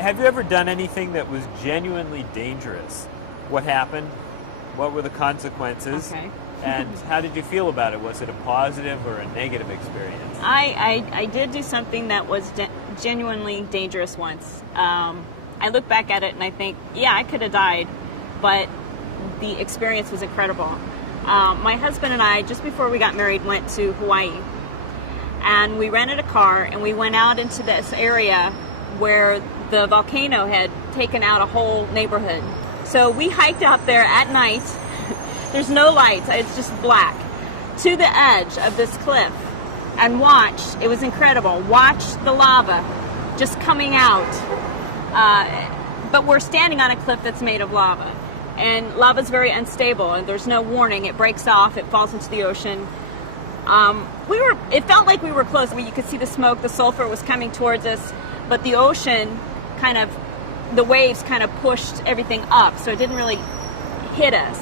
Have you ever done anything that was genuinely dangerous? What happened? What were the consequences? Okay. And how did you feel about it? Was it a positive or a negative experience? I did do something that was genuinely dangerous once. I look back at it and I think, yeah, I could have died, but the experience was incredible. My husband and I, just before we got married, went to Hawaii. And we rented a car and we went out into this area where the volcano had taken out a whole neighborhood. So we hiked out there at night. There's no lights, it's just black, to the edge of this cliff and watched. It was incredible. Watch the lava just coming out. But we're standing on a cliff that's made of lava. And lava's very unstable and there's no warning. It breaks off, it falls into the ocean. It felt like we were close. I mean, you could see the smoke, the sulfur was coming towards us, but the ocean the waves kind of pushed everything up, so it didn't really hit us.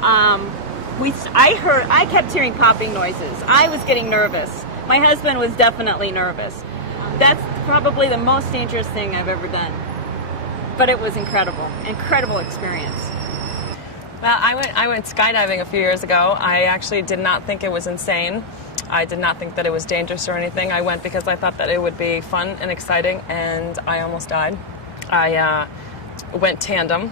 I kept hearing popping noises. I was getting nervous. My husband was definitely nervous. That's probably the most dangerous thing I've ever done. But it was incredible experience. Well, I went skydiving a few years ago. I actually did not think it was insane. I did not think that it was dangerous or anything. I went because I thought that it would be fun and exciting, and I almost died. I went tandem,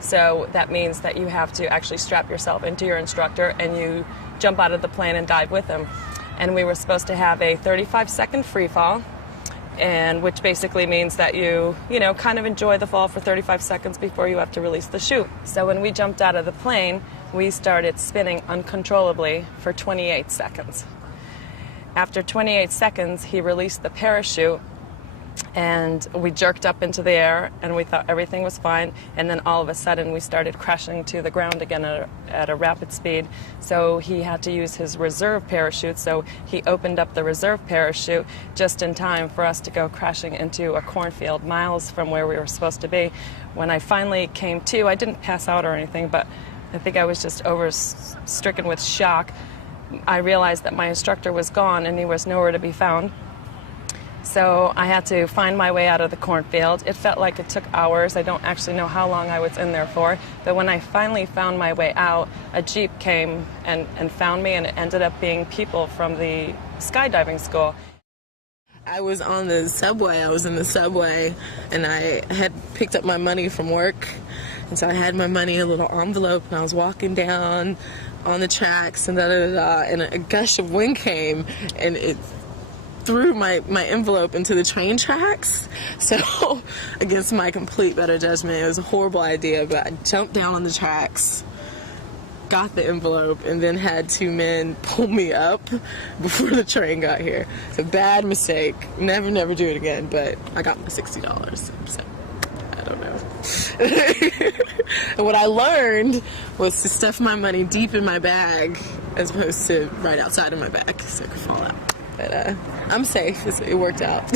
so that means that you have to actually strap yourself into your instructor and you jump out of the plane and dive with him. And we were supposed to have a 35-second free fall, and which basically means that you kind of enjoy the fall for 35 seconds before you have to release the chute. So when we jumped out of the plane, we started spinning uncontrollably for 28 seconds. After 28 seconds, he released the parachute, and we jerked up into the air, and we thought everything was fine, and then all of a sudden we started crashing to the ground again at a rapid speed. So he had to use his reserve parachute, so he opened up the reserve parachute just in time for us to go crashing into a cornfield miles from where we were supposed to be. When I finally came to, I didn't pass out or anything, but I think I was just stricken with shock. I realized that my instructor was gone and he was nowhere to be found. So I had to find my way out of the cornfield. It felt like it took hours. I don't actually know how long I was in there for. But when I finally found my way out, a Jeep came and found me, and it ended up being people from the skydiving school. I was on the subway. I was in the subway, and I had picked up my money from work. And so I had my money in a little envelope, and I was walking down on the tracks, and and a gush of wind came, and it threw my envelope into the train tracks. So, against my complete better judgment, it was a horrible idea, but I jumped down on the tracks, got the envelope, and then had two men pull me up before the train got here. It's a bad mistake. Never do it again, but I got my $60, so I don't know. And what I learned was to stuff my money deep in my bag as opposed to right outside of my bag so it could fall out. But I'm safe. It worked out.